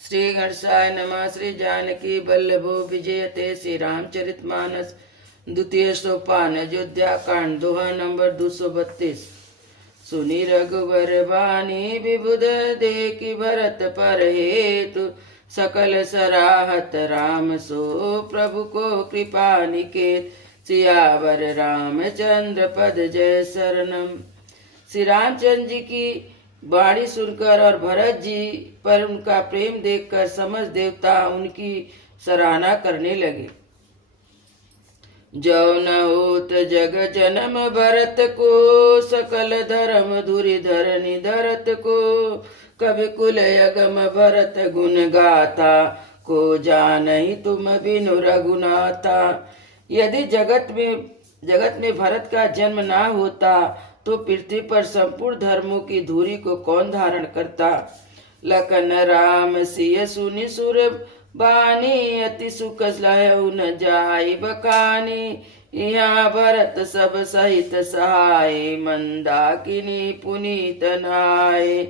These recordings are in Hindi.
श्री गणेशाय नमः। श्री जानकी बल्लभो विजयते। श्री रामचरितमानस द्वितीय सोपान अयोध्या कांड दोहा नंबर 232। सुनी रघुवर बानी विबुध देखी भरत पर हेतु सकल सराहत राम सो प्रभु को कृपा निकेत। सियावर रामचंद्र पद जय शरणम। श्री रामचंद्र जी की वाणी सुनकर और भरत जी पर उनका प्रेम देखकर समस्त देवता उनकी सराहना करने लगे। जो न होत जग जन्म भरत को सकल धर्म धुरि धरनी धरत को। कवि कुल यगम भरत गुण गाथा को जानहि तुम बिनु रघुनाथा। यदि जगत में भरत का जन्म ना होता तो पृथ्वी पर संपूर्ण धर्मों की धुरी को कौन धारण करता। लखन राम सिय सुनि सुर बानी अति सुख लहु न जाय बकानी। यहाँ भरत सब सहित सहाय मंदाकिनी पुनीत नाय।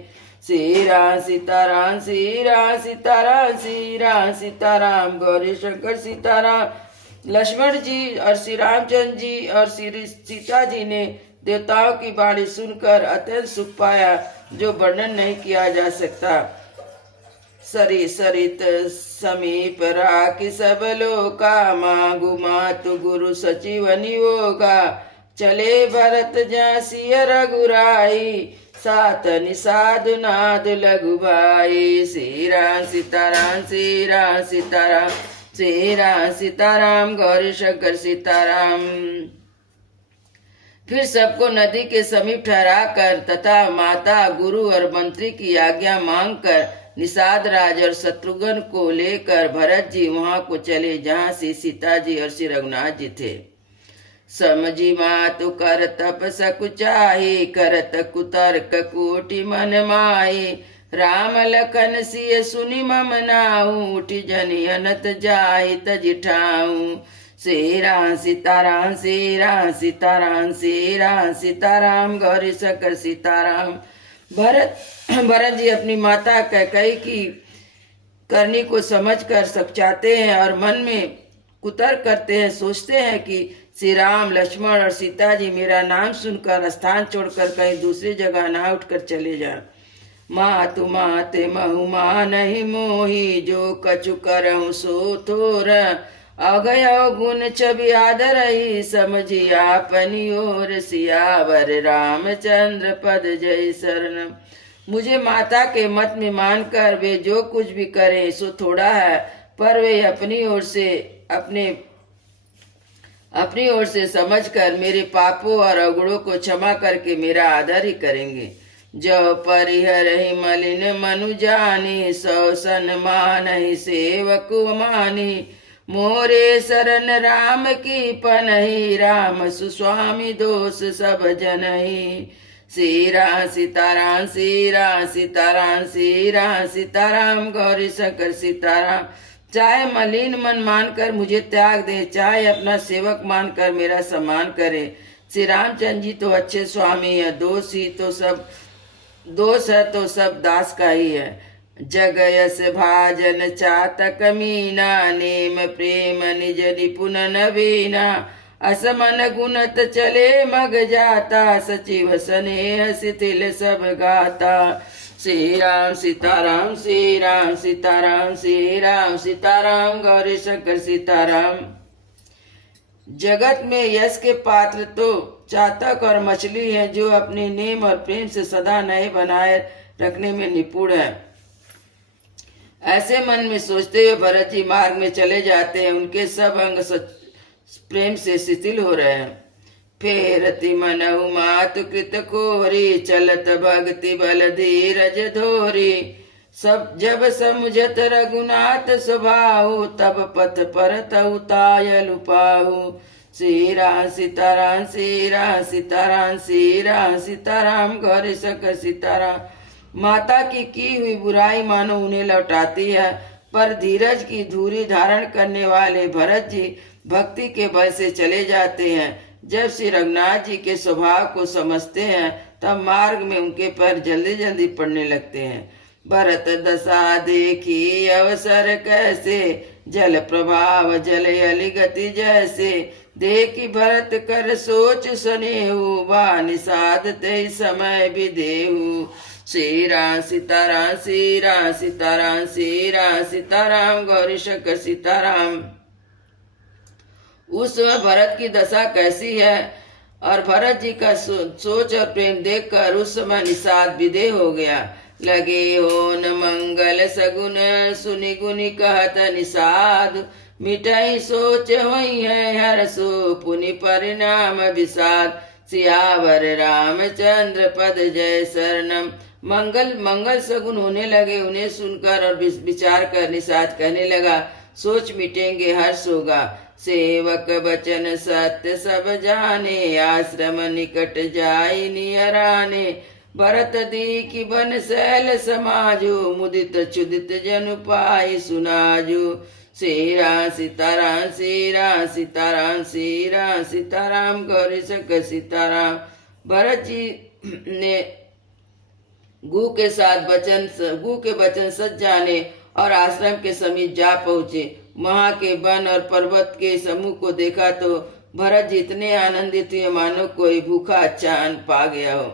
श्री राम सीताराम श्री राम सीताराम श्री राम सीताराम गौरी शंकर सीताराम। लक्ष्मण जी और श्री रामचंद्र जी और श्री सीता जी ने देवताओं की वाणी सुनकर अत्यंत सुख पाया जो वर्णन नहीं किया जा सकता। सरी सरित समीप राखी सब लोका मांगु मातु गुरु सचिव नियोगा। चले भरत जासिय रघुराई सात निषादु नाद लघु भाई। श्री राम सीताराम श्री राम सीताराम श्री राम सीताराम गौरी शंकर सीताराम। फिर सबको नदी के समीप ठहरा कर तथा माता गुरु और मंत्री की आज्ञा मांगकर निषाद राज और शत्रुघ्न को लेकर भरत जी वहां को चले जहां से सीता जी और श्री रघुनाथ जी थे। समझी मातु कर तप सकुचाही करत कुतर्क कोटि मन माही। राम लखन सिय सुनि मम नाहु उठि जनि अनत जाहि तजिठाऊं। श्री राम सीताराम श्री राम सीताराम श्री राम सीताराम गौरी शंकर सीताराम। भरत जी अपनी माता कैकेयी की करनी को समझकर सकचाते हैं और मन में कुतर्क करते हैं। सोचते हैं कि श्री राम लक्ष्मण और सीता जी मेरा नाम सुनकर स्थान छोड़कर कहीं दूसरी जगह ना उठकर चले जाएं। मातु माते महु नहीं मोही जो कछु करहु सो थोर। अगयो गुण छवि आदरही समझी आपनी ओर। सियावर रामचंद्र पद जय शरणम। मुझे माता के मत में मानकर वे जो कुछ भी करें सो थोड़ा है, पर वे अपनी ओर से समझकर मेरे पापों और अवगुणों को क्षमा करके मेरा आदर ही करेंगे। जो परिहर ही मलिन मनु जानी सौ सन्मान ही सेवक मानी। मोरे शरण राम की पनही राम सुस्वामी दोष सब जनही। श्री राम सीताराम श्री राम सीताराम श्री राम सीताराम गौरी शंकर सीताराम। चाहे मलिन मन मानकर मुझे त्याग दे, चाहे अपना सेवक मानकर मेरा सम्मान करे। श्री रामचंद्र जी तो अच्छे स्वामी है, दोष है तो सब दास का ही है। जग यस भाजन चातक मीना नेम प्रेम निज निपुण नवीना। असमन गुणत चले मग जाता सचिव स्नेह शिथिल सब गाता। श्री राम सीताराम श्री राम सीताराम श्री राम सीताराम गौरी शंकर सीताराम। जगत में यश के पात्र तो चातक और मछली हैं जो अपने नेम और प्रेम से सदा नए बनाए रखने में निपुण है। ऐसे मन में सोचते हुए भरत जी मार्ग में चले जाते हैं। उनके सब अंग प्रेम से शिथिल हो रहे हैं। फेरति मनहु मातु कृत खोरी चलत भक्ति बल धीरज धोरी। सब जब समुझत रघुनाथ स्वभाव तब पथ परत उताय लुपाहु। श्री राम सीताराम श्री राम सीताराम श्री राम सीताराम गौरी शंकर सीताराम। माता की हुई बुराई मानो उन्हें लौटाती है, पर धीरज की धूरी धारण करने वाले भरत जी भक्ति के बल से चले जाते हैं। जब श्री रघुनाथ जी के स्वभाव को समझते हैं तब मार्ग में उनके पैर जल्दी जल्दी पड़ने लगते हैं। भरत दशा देखी अवसर कैसे, जल प्रभाव जल अली गति जैसे। देखी भरत कर सोच सनेहु, बा निषाद ते समय विदेहु। श्री राम सीताराम श्री राम सीताराम श्री राम सीताराम गौरी शंकर सीताराम। उस समय भरत की दशा कैसी है और भरत जी का सोच और प्रेम देखकर उस समय निषाद विदेह हो गया। लगे हो न मंगल सगुन, सुनि गुनि कहत निषाद। मिटाई सोच होई है हरसो, पुनि परिणाम विषाद। सियावर रामचंद्र पद जय शरणम। मंगल मंगल सगुन होने लगे, उन्हें सुनकर और विचार कर निषाद कहने लगा, सोच मिटेंगे हर्ष होगा। सेवक बचन सत्य सब जाने, आश्रम निकट जाई नियराने। भरत दीखि बन शैल समाजो, मुदित चुदित जनु पाई सुनाजो। श्री राम सीताराम श्री राम सीताराम श्री राम सीताराम गौरी शंकर सीताराम। भरत जी ने गु के वचन सच जाने और आश्रम के समीप जा पहुँचे। वहां के वन और पर्वत के समूह को देखा तो भरत जी इतने आनंदित हुए मानो कोई भूखा चांद पा गया हो।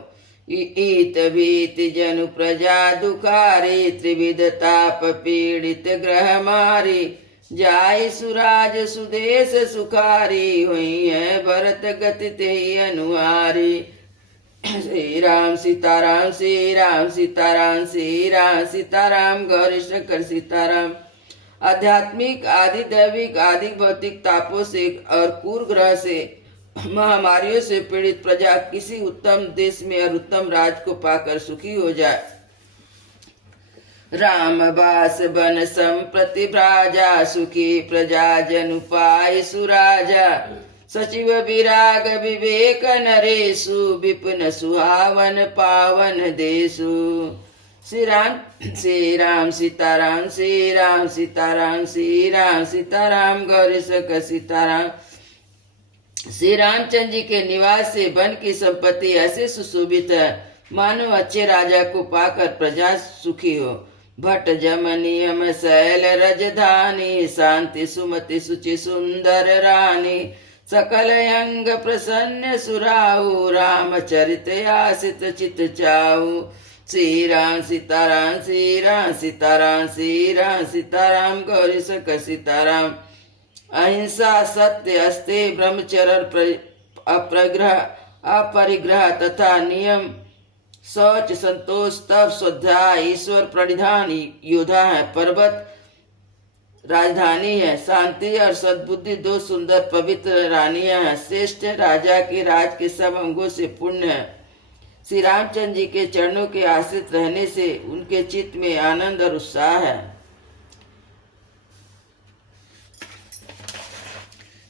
ईत भीत जनु प्रजा दुखारी, त्रिविध ताप पीड़ित ग्रह मारी। जाय सुराज सुदेश सुखारी, हुई है भरत गति ते अनुहारी। श्री राम सीताराम श्री राम सीताराम श्री राम सीताराम गौरी शंकर सीताराम। आध्यात्मिक आदि दैविक आदि भौतिक तापों से और क्रूर ग्रह से महामारियों से पीड़ित प्रजा किसी उत्तम देश में और उत्तम राज को पाकर सुखी हो जाए। राम बास बन संप्रति भ्राजा, सुखी प्रजा जनु पाई सुराजा। सचिव विराग विवेक नरेशु, विपिन सुहावन पावन देशु। श्री राम सीताराम श्री राम सीताराम श्री राम सीताराम गौरी शंकर सीताराम। श्री रामचंद्र जी के निवास से वन की संपत्ति ऐसे सुशोभित है मानो अच्छे राजा को पाकर प्रजा सुखी हो। भट्ट जम नियम शैल रजधानी, शांति सुमति सुचि सुंदर रानी। सकल अंग प्रसन्न सुराहु, रामचरित आसित चित चाहु। श्री राम सीताराम श्री राम सीताराम श्री राम सीताराम गौरी शंकर सीताराम। अहिंसा सत्य अस्ते ब्रह्मचर्य अपरिग्रह तथा नियम, शौच संतोष तप स्वाध्याय ईश्वर प्रणिधान योद्धा है। पर्वत राजधानी है। शांति और सद्बुद्धि दो सुंदर पवित्र रानियां हैं। श्रेष्ठ राजा के राज के सब अंगों से पूर्ण है। श्री रामचंद्र जी के चरणों के आश्रित रहने से उनके चित्त में आनंद और उत्साह है।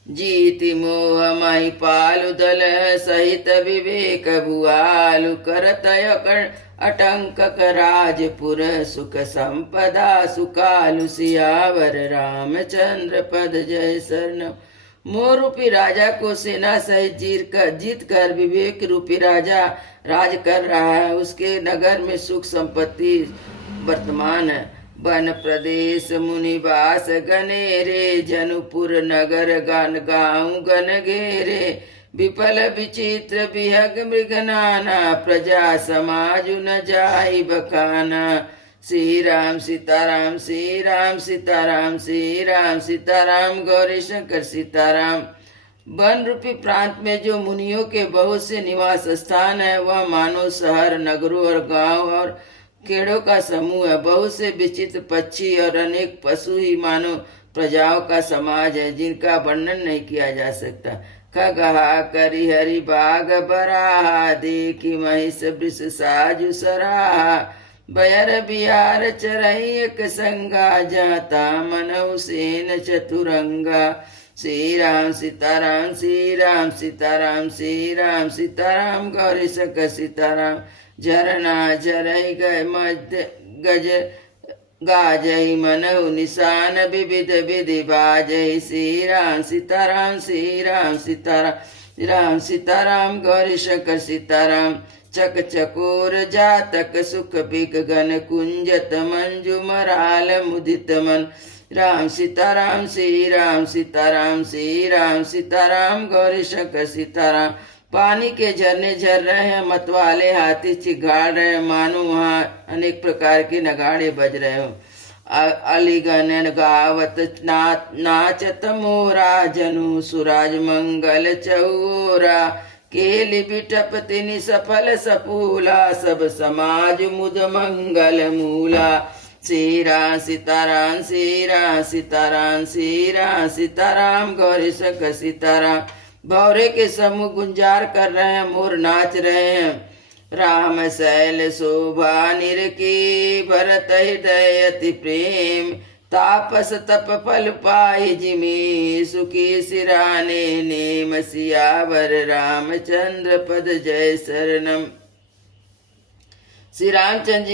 जीति मोह माही पालु दल, सहित विवेक भुआलु। करत अटंक राजपुर, सुख संपदा सुकालु। सियावर रामचंद्र पद जय शरणम। मोह रूपी राजा को सेना सहित जीत कर विवेक रूपी राजा राज कर रहा है। उसके नगर में सुख संपत्ति वर्तमान है। वन प्रदेश मुनिवास गनेरे, जनुपुर नगर गन गाँव गन घेरे। विपल विचित्र विहग मृग नाना, प्रजा समाज न जाई बखाना। श्री राम सीताराम श्री राम सीताराम श्री राम सीताराम गौरी शंकर सीताराम। वन रूपी प्रांत में जो मुनियों के बहुत से निवास स्थान है, वह मानो शहर नगरों और गांव और खेड़ों का समूह है। बहुत से विचित्र पक्षी और अनेक पशु ही मानो प्रजाओं का समाज है, जिनका वर्णन नहीं किया जा सकता। खगहा करी हरि बाग बराहा, देखी महिष वृष साजु सराहा। बयर बिहार चरई एक संगा, जाता मनऊ सेन चतुरंगा। श्री राम सीताराम श्री राम सीताराम श्री राम सीताराम गौरी शंकर सीताराम। झरना झरई गए मध्य गज गाजई, मनहु निशान विविध विधि बाजई। श्री राम सीताराम श्री राम सीताराम राम सीताराम गौरी शंकर सीताराम। चक चकोर जातक सुख बिक गन कुंजत मंजू मराल मुदित मन। राम सीताराम श्री राम सीताराम श्री राम सीताराम गौरी शंकर सीताराम। पानी के झरने झर रहे हैं, मतवाले हाथी चिघाड़ रहे हैं, मानो वहाँ अनेक प्रकार के नगाड़े बज रहे हो। अलीगन गावत नाचत मोरा जनु सुराज मंगल चौरा। केली बिटप तिनि सफल सपूला सब समाज मुद मंगल मूला। श्री राम सीताराम श्री राम सीताराम श्री राम सीताराम गौरी शंकर सीताराम। भौरे के समूह गुंजार कर रहे हैं, मोर नाच रहे हैं। राम शैल शोभा निरकी भरत हृदय अति प्रेम। तापस तप फल पाए जिमी सुखी सिराने नेम। सियावर रामचंद्र पद जय शरणम। श्री रामचंद्र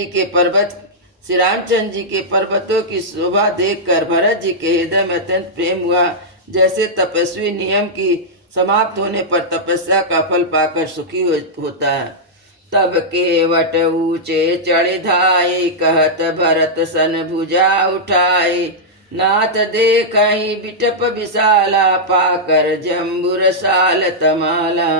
जी के पर्वतों की शोभा देखकर भरत जी के हृदय में अत्यंत प्रेम हुआ। जैसे तपस्वी नियम की समाप्त होने पर तपस्या का फल पाकर सुखी होता है। तब केवट ऊंचे चढ़ धाई कहत भरत सन भुजा उठाई। नाथ देखहि बिटप विशाला पाकर जम्बुर साल तमाला।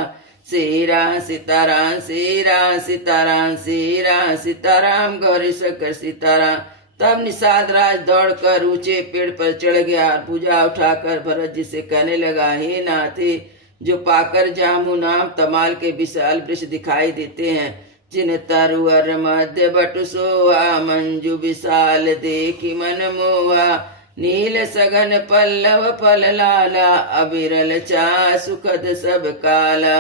श्री राम सीताराम श्री राम सीताराम श्री राम सीताराम गौरी शंकर सीताराम। तब निषाद राज दौड़कर ऊंचे पेड़ पर चढ़ गया, भुजा उठाकर भरत जी से कहने लगा, हे नाथे, जो पाकर जामु नाम तमाल के विशाल वृक्ष दिखाई देते हैं, जिन तरुअर मध्य बटु सोहा। मंजू विशाल देखी मन मोहा। नील सघन पल्लव फल लाला। अबिरल चा सुखद सब काला।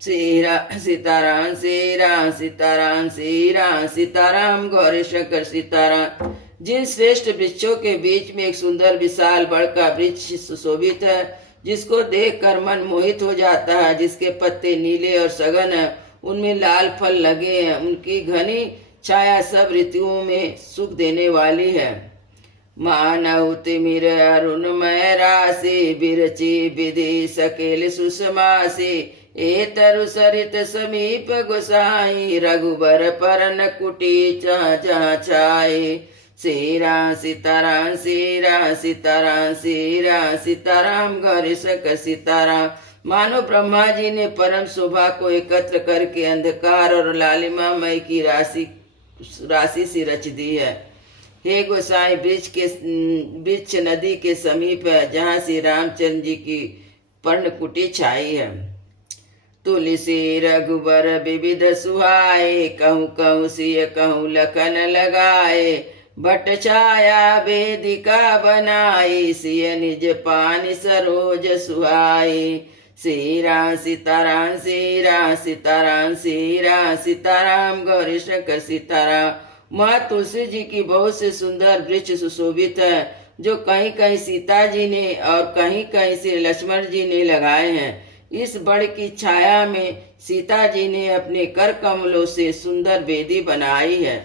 सीताराम श्री राम सीताराम श्री राम सीताराम गौरी शंकर सीताराम। जिन श्रेष्ठ वृक्षों के बीच में एक सुंदर विशाल बड़ का वृक्ष सुशोभित है, जिसको देखकर मन मोहित हो जाता है, जिसके पत्ते नीले और सघन है, उनमें लाल फल लगे हैं, उनकी घनी छाया सब ऋतुओं में सुख देने वाली है। मानव तिमिर अरुणमय राशि। बिरची विधि सकेल सुषमासी। ए तरु सरित समीप गोसाई। रघुबर परन कुटी चह चह छाई। श्री राम सीताराम श्री राम सीताराम श्री राम सीताराम गौरी शंकर सीताराम। मानो ब्रह्मा जी ने परम शोभा को एकत्र करके अंधकार और लालिमा मय की राशि सी रच दी है। हे गोसाई, वृक्ष नदी के समीप है, जहाँ श्री रामचंद्र जी की पर्णकुटी छाई है। तुलसी रघुबर विविध सुहाए। कहूँ कहूँ सिय कहूँ लखन लगाए। बट छाया वेदिका बनाई। सिय निज पानी सरोज सुहाई। श्री राम सीताराम श्री राम सीताराम श्री राम सीताराम गौरी शंकर सीताराम। माँ तुलसी जी की बहुत से सुंदर वृक्ष सुशोभित है, जो कहीं कहीं सीता जी ने और कहीं कहीं से लक्ष्मण जी ने लगाए हैं। इस बड़ की छाया में सीता जी ने अपने कर कमलों से सुंदर वेदी बनाई है,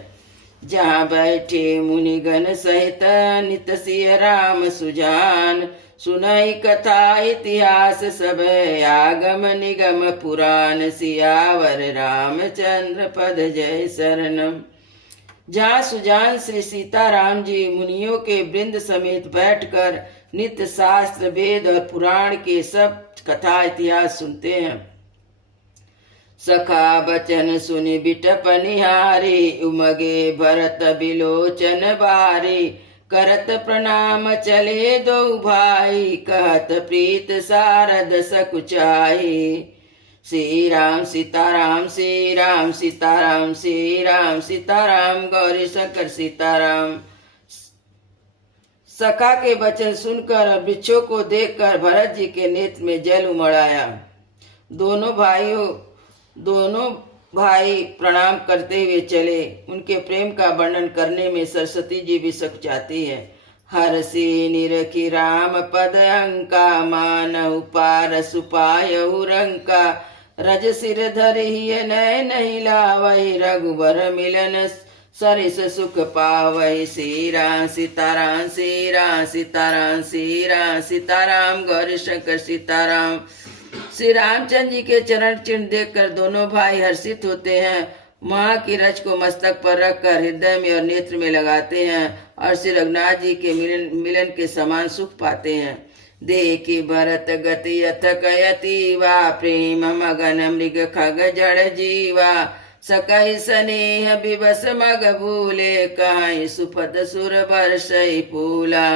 जहाँ बैठे मुनिगण सहित नित सिय राम सुजान। सुनई कथा इतिहास सब आगम निगम पुराण। सियावर रामचंद्र पद जय शरणम। जहाँ सुजान श्री सीताराम जी मुनियों के वृंद समेत बैठकर नित्य शास्त्र वेद और पुराण के सब कथा इतिहास सुनते हैं। सखा बचन सुनि बिटप निहारी। उमगे भरत बिलोचन बारी। करत प्रणाम चले दो भाई। कहत प्रीत सारद सकुचाई। श्री राम सीताराम श्री राम सीताराम श्री राम सीताराम गौरी शंकर सीताराम। सखा के वचन सुनकर और वृक्षों को देखकर भरत जी के नेत्र में जल उमड़ आया। दोनों भाई प्रणाम करते हुए चले। उनके प्रेम का वर्णन करने में सरस्वती जी भी सकुचाती है। हरसी निरखी राम पद अंका। मानहु पार सुपायहु रंका। रज सिर धरिहि नय नहीं लावहि। रघुबर मिलन सरिस सुख पावहि। श्री राम सीताराम श्री राम सीताराम श्री राम सीताराम गौरी शंकर सीताराम। श्री रामचंद्र जी के चरण चिन्ह देखकर दोनों भाई हर्षित होते हैं। माँ की रच को मस्तक पर रखकर हृदय में और नेत्र में लगाते हैं और श्री रघुनाथ जी के मिलन के समान सुख पाते हैं। देखी भरत गति अथ कयति वा प्रेम मगन मृग खग जड़ जीवा सकहि स्नेह विवश मग भूले कहीं सुपद सुर बरसई फूला।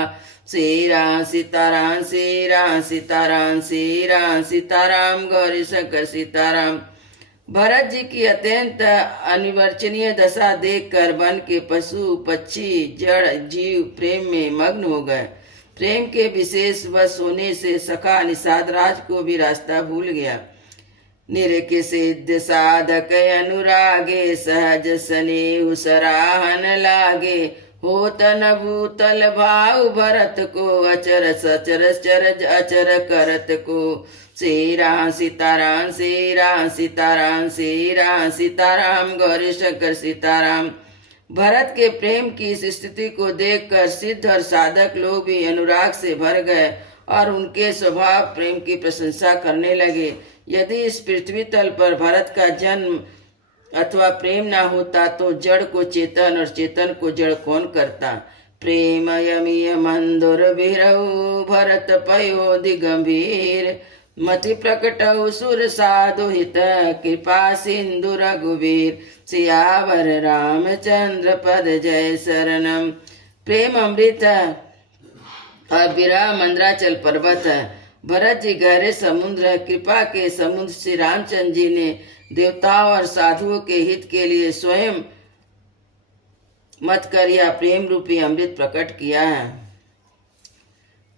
श्री राम सीताराम श्री राम सीताराम श्री राम सीताराम गौरी शंकर सीताराम। भरत जी की अत्यंत अनिवर्चनीय दशा देखकर वन के पशु पक्षी जड़ जीव प्रेम में मग्न हो गए। प्रेम के विशेष वश होने से सखा निषाद राज को भी रास्ता भूल गया। निरख सिद्ध साधक अनुरागे सहज स्नेह सराहन लागे होत न भूतल भाव भरत को अचर सचर चरज अचर करत को। श्री राम सीताराम श्री राम सीताराम श्री राम सीताराम गौरी शंकर सीताराम। भरत के प्रेम की इस स्थिति को देखकर सिद्ध और साधक लोग भी अनुराग से भर गए और उनके स्वभाव प्रेम की प्रशंसा करने लगे। यदि इस पृथ्वी तल पर भरत का जन्म अथवा प्रेम ना होता तो जड़ को चेतन और चेतन को जड़ कौन करता। प्रेम यमीय मंदुर बिरहु भरत पयो दिगंभीर मति प्रकटौ सुर साधु हित कृपा सिंधु रघुवीर। सियावर रामचंद्र पद जय शरणम। प्रेम अमृत और विरह मंद्राचल पर्वत है। भरत जी गहरे समुद्र है। कृपा के समुद्र श्री रामचंद्र जी ने देवताओं और साधुओं के हित के लिए स्वयं मत कर यह प्रेम रूपी अमृत प्रकट किया है।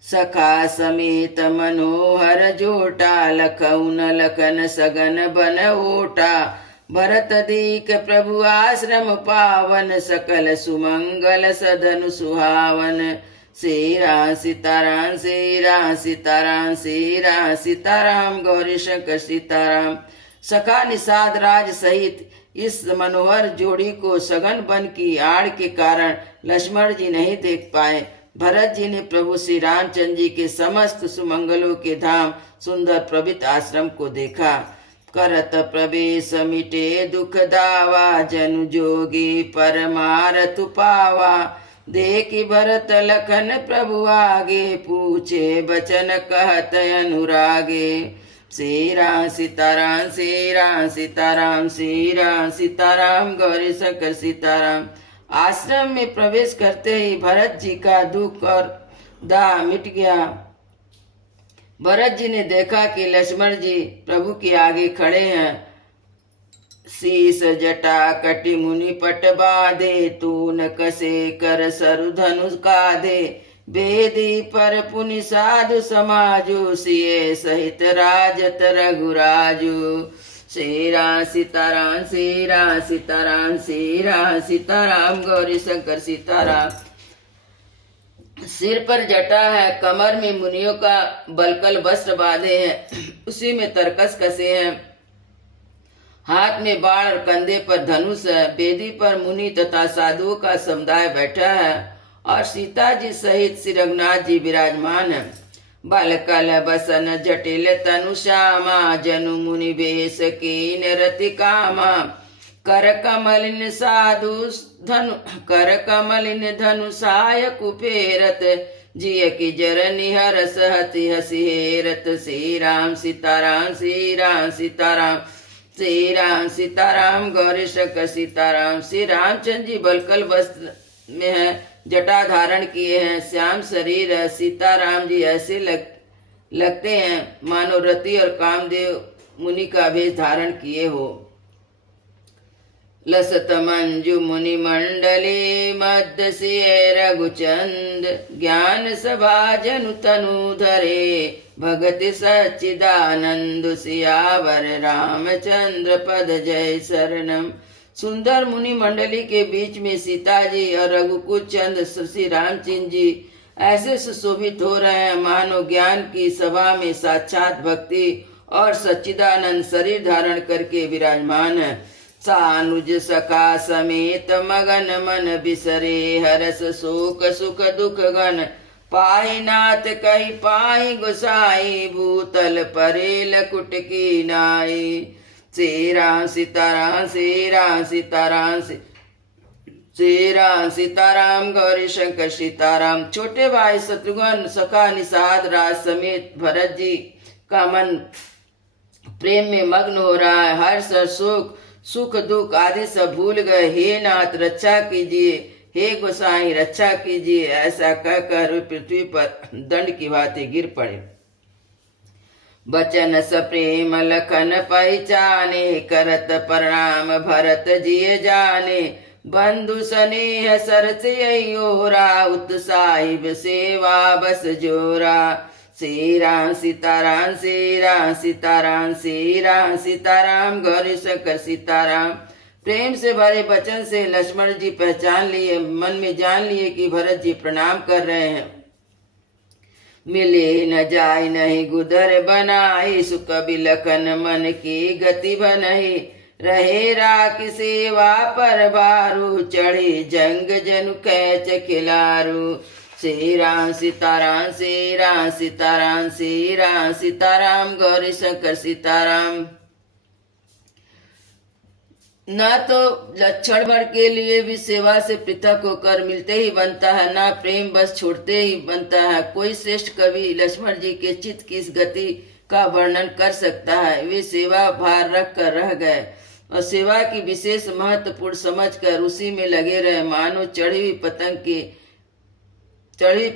सखा समेत मनोहर जोटा लखउन लखन सगन बन ओटा। भरत दीक प्रभु आश्रम पावन सकल सुमंगल सदन सुहावन। श्री राम सीताराम श्री राम सीताराम श्री राम सीताराम गौरी शंकर सीताराम। सखा निषाद राज सहित इस मनोहर जोड़ी को सघन वन की आड़ के कारण लक्ष्मण जी नहीं देख पाए। भरत जी ने प्रभु श्री रामचंद्र जी के समस्त सुमंगलों के धाम सुंदर पवित्र आश्रम को देखा। करत प्रवेश मिटे दुख दावा जनु जोगी परमारथ पावा। देखी भरत लखन प्रभु आगे पूछे बचन कहत अनुरागे। श्री राम सीताराम श्री राम सीताराम श्री राम सीताराम गौरी शंकर सीताराम। आश्रम में प्रवेश करते ही भरत जी का दुख और दाह मिट गया। भरत जी ने देखा कि लक्ष्मण जी प्रभु के आगे खड़े हैं। शीस जटा कटि मुनि पट बाधे तून कसे कर सरु धनुष काधे। बेदी पर पुनि साधु समाजु सिए सहित राजत रघुराजु। श्री राम सीताराम श्री राम सीताराम श्री राम सीताराम गौरी शंकर सीताराम। सिर पर जटा है, कमर में मुनियों का बलकल वस्त्र बांधे हैं, उसी में तरकस कसे हैं। हाथ में बाण और कंधे पर धनुष है। बेदी पर मुनि तथा साधुओं का समुदाय बैठा है और सीता जी सहित श्री रघुनाथ जी विराजमान है। बलकल बसन जटिल तनु श्यामा जनु मुनि वेश कीन रति कामा। कर कमलिन साधु धनु कर कमलिन धनु साय कुपेरत जिय की जर निहर सहति हसी हेरत। श्री राम सीताराम श्री राम सीताराम श्री राम सीताराम गौरी शंकर सीताराम। श्री रामचंद्र जी बलकल वस्त्र में है, जटा धारण किए हैं, श्याम शरीर है। सीताराम जी ऐसे लगते हैं मानो रति और कामदेव मुनि का भेष धारण किए हो। लसत मंजु मुनि मंडली मध्य सिए रघुचंद। ज्ञान सभा जनु तनु धरे भगति सच्चिदानंद। सियावर रामचंद्र पद जय शरणम। सुंदर मुनि मंडली के बीच में सीता जी और रघुकुल चंद श्री रामचंद्र जी ऐसे सुशोभित हो रहे हैं मानो ज्ञान की सभा में साक्षात भक्ति और सच्चिदानंद शरीर धारण करके विराजमान है। सानुज सखा समेत मगन मन बिसरे हरस शोक सुख दुख गन। पाहि नाथ कही पाहि गोसाई, भूतल परेल कुट की नाई। श्री राम सीताराम श्री राम सीताराम श्री राम सीताराम गौरी शंकर सीताराम। छोटे भाई शत्रुघ्न सखा निषाद राज समेत भरत जी का मन प्रेम में मग्न हो रहा है। हर्ष और सुख सुख दुख आदि सब भूल गए। हे नाथ रक्षा कीजिए, हे गोसाई रक्षा कीजिए, ऐसा कहकर पृथ्वी पर दंड की भांति गिर पड़े। बचन सप्रेम लखन पहचाने, करत प्रणाम भरत जिय जाने। बंधु स्नेह सरस ओरा, उत्साहिब सेवा बस जोरा। श्री राम सीताराम श्री राम सीताराम श्री राम सीताराम गौरी शंकर सीताराम। प्रेम से भरे वचन से लक्ष्मण जी पहचान लिए, मन में जान लिए कि भरत जी प्रणाम कर रहे हैं। मिले न जाय नहीं गुदर बनाई, सुख बिलखन मन की गति बनही। रहे राख सेवा पर बारू, चढ़े जंग जनु कैच खिलारू। श्री राम सीताराम श्री राम सीताराम श्री राम सीताराम गौरी शंकर सीताराम। न तो लक्षण भर के लिए भी सेवा से पृथक होकर मिलते ही बनता है, ना प्रेम बस छोड़ते ही बनता है। कोई श्रेष्ठ कवि लक्ष्मण जी के चित्त की इस गति का वर्णन कर सकता है। वे सेवा भार रख कर रह गए और सेवा की विशेष महत्वपूर्ण समझकर उसी में लगे रहे, मानो चढ़ी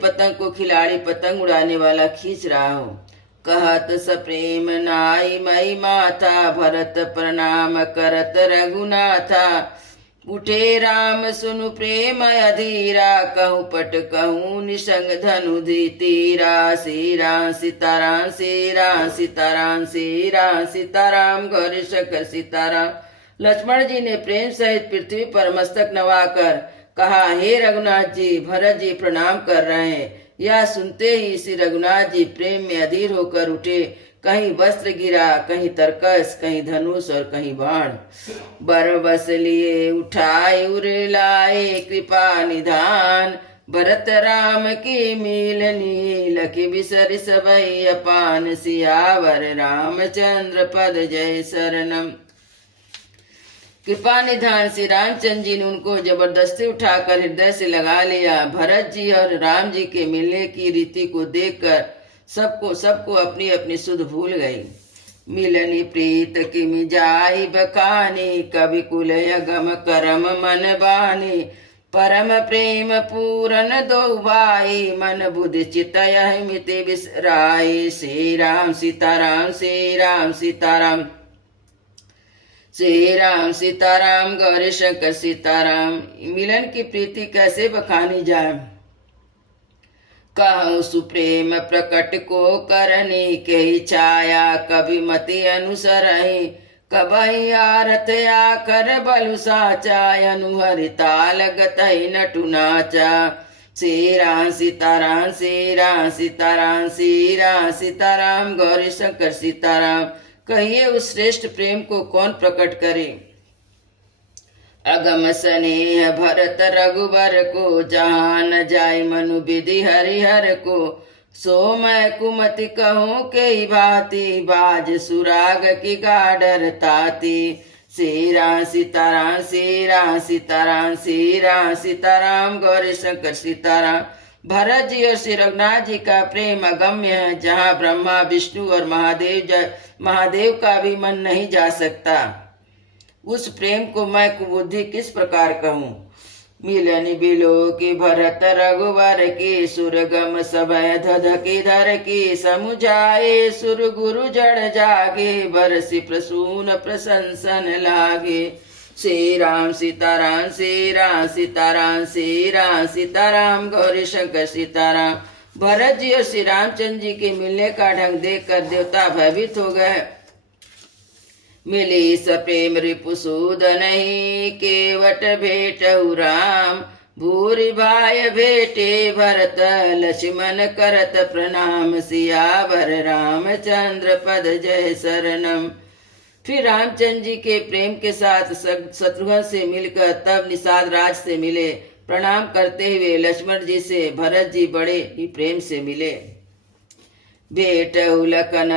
पतंग को खिलाड़ी पतंग उड़ाने वाला खींच रहा हो। कहत सप्रेम नाई मई माथा, भरत प्रणाम करत रघुनाथा। उठे राम सुनु प्रेम अधीरा, कहूँ पट कहूँ निसंग धनु धीतीरा। श्री राम सीताराम श्री राम सीताराम श्री राम सीताराम गौरी शंकर सीताराम। लक्ष्मण जी ने प्रेम सहित पृथ्वी पर मस्तक नवाकर कहा, हे रघुनाथ जी भरत जी प्रणाम कर रहे हैं। यह सुनते ही श्री रघुनाथ जी प्रेम में अधीर होकर उठे। कहीं वस्त्र गिरा, कहीं तरकस, कहीं धनुष और कहीं बाण। बरबस लिए उठाए उरे लाए, कृपा निधान। भरत राम की मिलनी, लखि बिसरि सबई अपान। सियावर रामचंद्र पद जय शरणम। कृपा निधान श्री रामचंद्र जी ने उनको जबरदस्ती उठाकर हृदय से लगा लिया। भरत जी और राम जी के मिलने की रीति को देखकर सबको अपनी अपनी सुध भूल गई। मिलनी प्रीत किमि जाई बखानी, कवि कुल अगम करम मन बानी। परम प्रेम पूरन दो भाई, मन बुद्धि चित यह मिति बिसराई। श्री राम सीताराम श्री राम सीताराम श्री राम सीताराम गौरी शंकर सीताराम। मिलन की प्रीति कैसे बखानी जाए। कहूँ सुप्रेम प्रकट को करनी, के छाया कभी मति अनुसरही। कबही आरत आकर बलु साचा, अनुहरि ताल गतहि नटु नाचा। श्री राम सीताराम श्री राम सीताराम श्री राम सीताराम गौरी शंकर सीताराम। कहिए उस श्रेष्ठ प्रेम को कौन प्रकट करे। अगम स्नेह भरत रघुबर को, जहाँ न जाय मनु विधि हरिहर को। सो मैं कुमति कहूँ के भांति, बाज सुराग की गाडर ताती। श्री राम सीताराम श्री राम सीताराम श्री राम सीताराम गौरी शंकर सीताराम। भरत जी और श्री रघुनाथ जी का प्रेम अगम्य है, जहाँ ब्रह्मा विष्णु और महादेव का भी मन नहीं जा सकता। उस प्रेम को मैं कुबुद्धि किस प्रकार कहूँ। मिलन बिलो की भरत रघुवर की, सुरगम सभय धधकी धर की। समुझाए सुर गुरु जड़ जागे, बरसी प्रसून प्रशंसन लागे। श्री राम सीताराम श्री राम सीताराम श्री राम सीताराम गौरी शंकर सीताराम। भरत जी और श्री रामचंद्र जी के मिलने का ढंग देखकर देवता भयभीत हो गए। मिली सप्रेम रिपुसूद नहीं, केवट भेटहु राम। भूरि भाय भेटे भरत, लक्ष्मण करत प्रणाम। सियावर रामचंद्र पद जय शरणम। फिर रामचंद्र जी के प्रेम के साथ शत्रुघ्न से मिलकर तब निषाद राज से मिले। प्रणाम करते हुए लक्ष्मण जी से भरत जी बड़े ही प्रेम से मिले। बेट लखन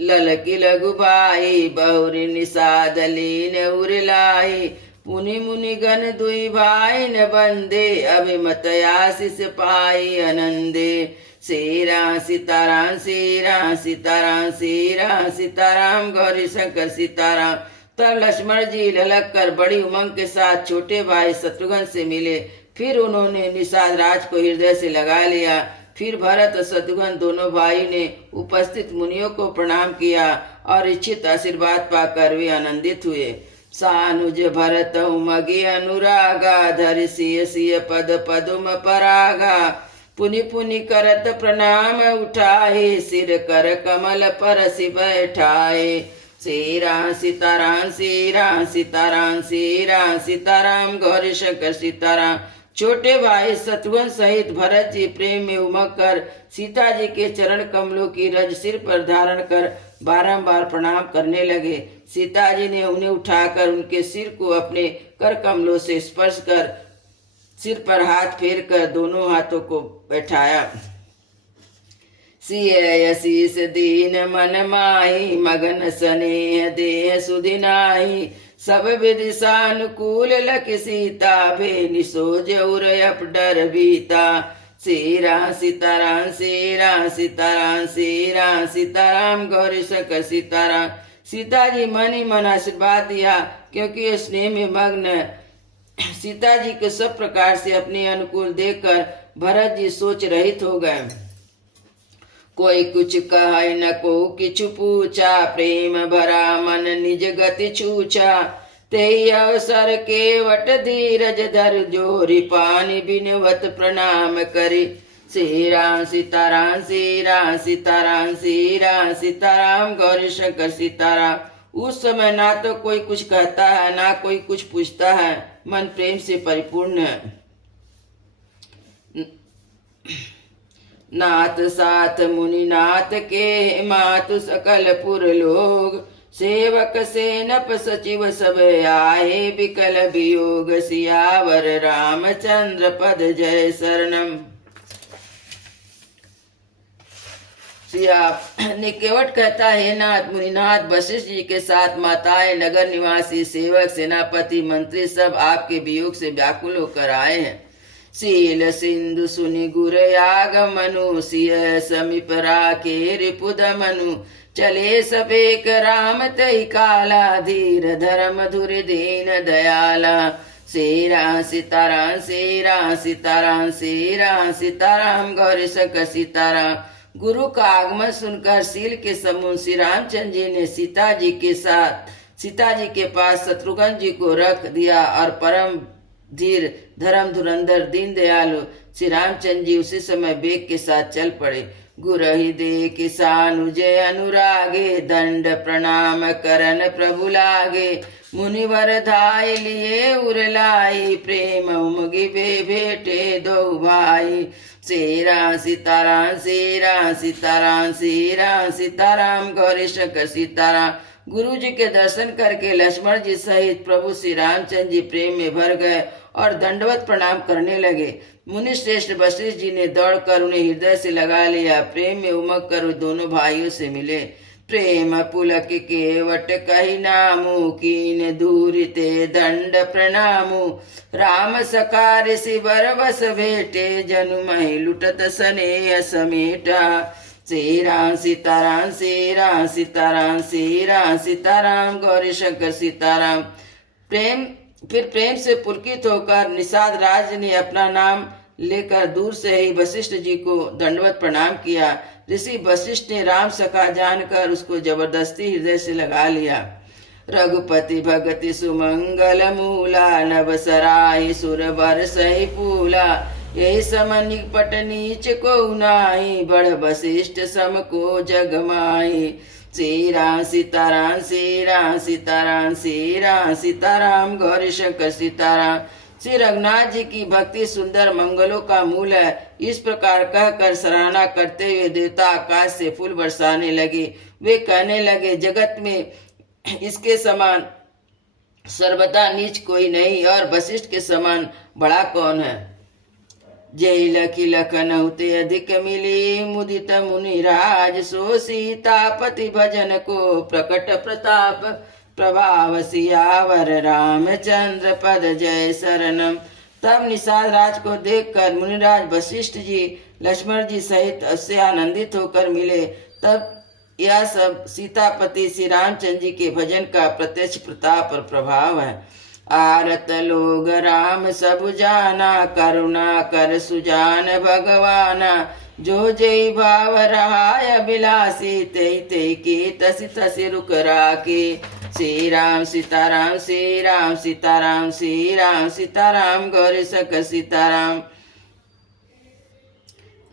ललकी लघुबाई बहुरी निषाद लीन उरलाई पुनि मुनि गण दुई भाई न बंदे अभिमत आशीष पाई आनंदे। सीरा सीताराम सीरा सीताराम सीरा सीताराम गौरी शंकर सीताराम। तब लक्ष्मण जी ललक कर बड़ी उमंग के साथ छोटे भाई शत्रुघ्न से मिले। फिर उन्होंने निषाद राज को हृदय से लगा लिया। फिर भरत और शत्रुघ्न दोनों भाई ने उपस्थित मुनियों को प्रणाम किया और इच्छित आशीर्वाद पाकर वे आनंदित हुए। सानुज भरत उमगी अनुरागा धरि सिय सिय पद पदुम परागा पुनि पुनि करत प्रणाम उठाए सिर कर कमल परसि बैठाए। सीरा सीताराम सीरा सीताराम सीरा सीताराम गौरी शंकर सीताराम। छोटे भाई शत्रुघ्न सहित भरत जी प्रेम में उमग कर सीता जी के चरण कमलों की रज सिर पर धारण कर बारंबार प्रणाम करने लगे। सीता जी ने उन्हें उठाकर उनके सिर को अपने कर कमलों से स्पर्श कर सिर पर हाथ फेर कर दोनों हाथों को बैठाया। सिय शीस दीन मन माही मगन स्नेह देह सुधिनाही सब विधि सानुकूल लख सीता भे निसोज उर अप डर बीता। सीरा सीताराम सीरा सीताराम सीरा सीताराम गौरी शंकर सीताराम। सीता जी मन ही मन आशीर्वाद दिया क्योंकि स्नेह में मग्न सीता जी के सब प्रकार से अपने अनुकूल देखकर भरत जी सोच रहित हो गए। कोई कुछ कहे न को किछु पूछा प्रेम भरा मन निज गति छूछा। ते अवसर के वट धीरज धर जोरी पानी बिनवत प्रणाम करी। सीरा सीताराम सीरा सीताराम सीरा सीताराम गौरी शंकर सीताराम। उस समय ना तो कोई कुछ कहता है ना कोई कुछ पूछता है, मन प्रेम से परिपूर्ण है। नाथ साथ मुनि नाथ के मातु सकल पुर लोग सेवक सेनप सचिव सब आए बिकल वियोग। सियावर रामचंद्र पद जय शरणम। सिया निकेवट कहता है नाथ मुनिनाथ वशिष्ठ जी के साथ माताएं नगर निवासी सेवक सेनापति मंत्री सब आपके वियोग से व्याकुल होकर आए हैं। शील सिंधु सुनि गुर आगमनु सिय समीप राखे रिपुद मनु। चले सपेक राम तहि काला धीर धर्म धुर दीन दयाला। सीरा सीताराम सीरा सीताराम सीरा सीताराम गौरी शंकर सीताराम। गुरु का आगमन सुनकर शील के समूह श्री रामचंद्र जी ने सीता जी के पास शत्रुघ्न जी को रख दिया और परम धीर धर्म धुरंधर दीन दयालु श्री रामचंद्र जी उसी समय वेग के साथ चल पड़े। गुरहि दे किसान जय अनुरागे दंड प्रणाम करन प्रभु लागे। मुनिवर धाय लिए उरलाई प्रेम उमगी बे भेटे दो भाई। सीरा सीताराम सीरा सीताराम सीरा सीताराम गौरी शंकर सीताराम। गुरु जी के दर्शन करके लक्ष्मण जी सहित प्रभु श्री रामचंद्र जी प्रेम में भर गए और दंडवत प्रणाम करने लगे। मुनि श्रेष्ठ वशिष्ठ जी ने दौड़कर उन्हें हृदय से लगा लिया। प्रेम में उमग कर दोनों भाइयों से मिले। प्रेम पुलक केवट कही नामु कीन दूरि ते दंड प्रणामु। राम सखा ऋषि वर बस भेटे जनु महि लुटत स्नेह समेटा। सीरा सीताराम सीरा सीताराम सीरा सीताराम गौरी शंकर सीताराम। फिर प्रेम से पुलकित होकर निषाद राज ने अपना नाम लेकर दूर से ही वशिष्ठ जी को दंडवत प्रणाम किया। ऋषि वशिष्ठ ने राम सखा जानकर उसको जबरदस्ती हृदय से लगा लिया। रघुपति भगति सुमंगल मूला नभ सराय सुर बर सही पूला। यही सम निपट नीच को नाई बढ़ वशिष्ठ सम को जगमाई। सीरा सीताराम सीरा सीताराम सीरा सीताराम गौरी शंकर सीताराम। श्री रघुनाथ जी की भक्ति सुंदर मंगलों का मूल है। इस प्रकार कहकर सराहना करते हुए देवता आकाश से फूल बरसाने लगे। वे कहने लगे जगत में इसके समान सर्वथा नीच कोई नहीं, और वशिष्ठ के समान बड़ा कौन है। जय लखी लखन होते अधिक मिली, मुदित मुनिराज सो सीतापति भजन को, प्रकट प्रताप प्रभाव सियावर रामचंद्र पद जय शरणम। तब निषाद राज को देखकर मुनिराज वशिष्ठ जी लक्ष्मण जी सहित उससे आनंदित होकर मिले। तब यह सब सीतापति श्री रामचंद्र जी के भजन का प्रत्यक्ष प्रताप और प्रभाव है। आरत लोग राम सब जाना, करुणा कर सुजान भगवाना, जो जय भाव रहाय बिलासी, तेई तेई की तसी तसी रुक राके। श्री राम सीताराम श्री राम सीताराम श्री राम सीताराम गौरी सक सीताराम।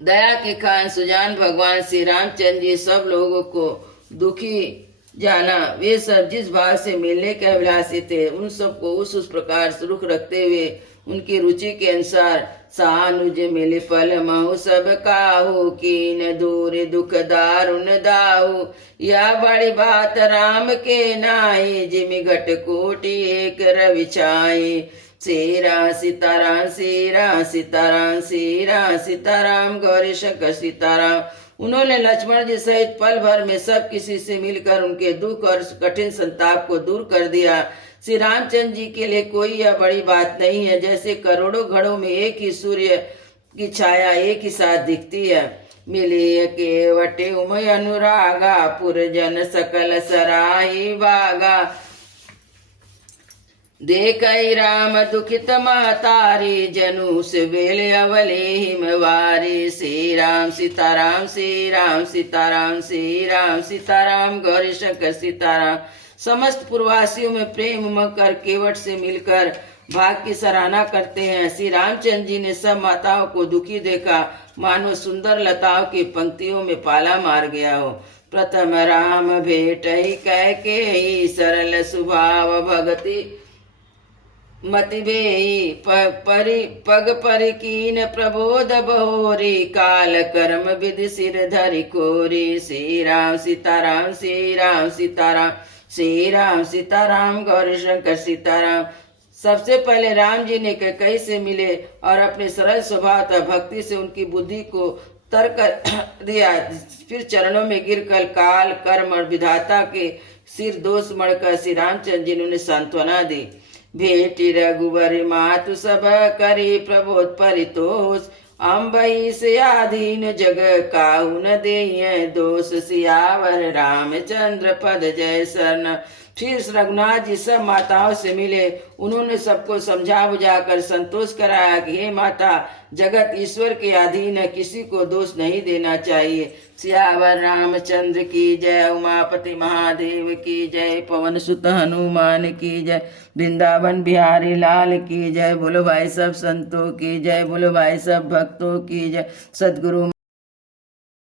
दया के खान सुजान भगवान श्री रामचंद्र जी सब लोगों को दुखी जाना। वे सब जिस भाव से मिलने के अभिलाषी थे, उन सबको उस प्रकार से रुख रखते हुए उनकी रुचि के अनुसार सानुज मिल पल महु सब काहू, कीन दूर दुख दारुण दाहू, या बड़ी बात राम के नाई, जिमि घट कोटि एक रवि छाई। श्री राम सीताराम श्री राम सीताराम श्री राम सीताराम गौरी शंकर सीताराम। उन्होंने लक्ष्मण जी सहित पल भर में सब किसी से मिलकर उनके दुख और कठिन संताप को दूर कर दिया। श्री रामचंद्र जी के लिए कोई यह बड़ी बात नहीं है, जैसे करोड़ों घड़ों में एक ही सूर्य की छाया एक ही साथ दिखती है। मिले के वटे उमय अनुरागा, पुरजन सकल सराही बागा, देखई राम दुखित महतारी, जनु से बेल अवले हिमवारी। श्री राम सीताराम श्री राम सीताराम श्री राम सीताराम गौरी शंकर सीताराम। समस्त पूर्ववासियों में प्रेम उमंग केवट से मिलकर भाग की सराहना करते हैं। श्री रामचंद्र जी ने सब माताओं को दुखी देखा, मानो सुंदर लताओं की पंक्तियों में पाला मार गया हो। प्रथम राम भेट ही कह के ही, सरल स्वभाव भगति मति बेई, पग परिकीन प्रबोध बहोरी, काल कर्म विधि सिर धरि कोरी। श्री राम सीताराम श्री राम सीताराम श्री राम सीताराम गौरी शंकर सीताराम। सबसे पहले राम जी ने कैकेयी से मिले और अपने सरल स्वभाव तथा भक्ति से उनकी बुद्धि को तर कर दिया। फिर चरणों में गिरकर काल कर्म और विधाता के सिर दोष मढ़कर श्री रामचंद्र जी ने उन्हें सांत्वना दी। भेटी रघुवर मातु सब करी प्रबोध परितोष, अम्बई से आधीन जग काहू न देय दोष, सियावर रामचंद्र पद जय शरण। फिर रघुनाथ जी सब माताओं से मिले। उन्होंने सबको समझा बुझाकर संतोष कराया कि हे माता, जगत ईश्वर के अधीन है, किसी को दोष नहीं देना चाहिए। सियावर रामचंद्र की जय, उमापति महादेव की जय, पवन सुत हनुमान की जय, वृंदावन बिहारी लाल की जय। बोलो भाई सब संतों की जय, बोलो भाई सब भक्तों की जय। सद्गुरु